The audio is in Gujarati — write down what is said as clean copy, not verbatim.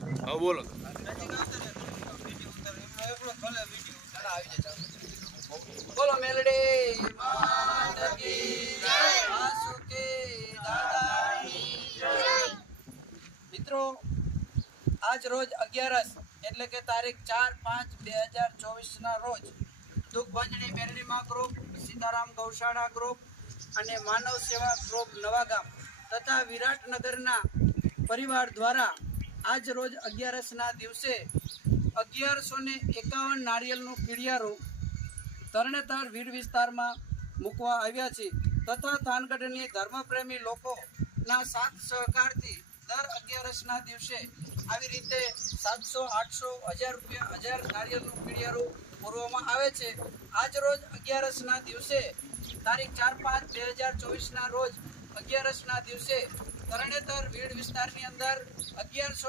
હા બોલો. બોલો મેલડી માત કી જય, વાસુકે દાદાની જય. મિત્રો, આજ રોજ 11 એટલે કે તારીખ 4/5/2024 ના રોજ દુઃખભંજની મેરડીમાં ગ્રુપ, સીતારામ ગૌશાળા ગ્રુપ અને માનવ સેવા ગ્રુપ નવાગામ તથા વિરાટનગરના પરિવાર દ્વારા આજ રોજ 11ના દિવસે 1151 નારિયેળનું કીડિયારું તરણેતર વીડ વિસ્તારમાં મૂકવા આવ્યા છે તથા થાનગઢની ધર્મપ્રેમી લોકોના સાથ સહકારથી દર 11ના દિવસે આવી રીતે 700, 800, 1000 રૂપિયા 1000 નારિયેળનું કીડિયારું પૂરવામાં આવે છે. આજ રોજ 11ના દિવસે તારીખ 4/5/2024 ના રોજ 11ના દિવસે તરણેતર વીડ વિસ્તારની અંદર 1100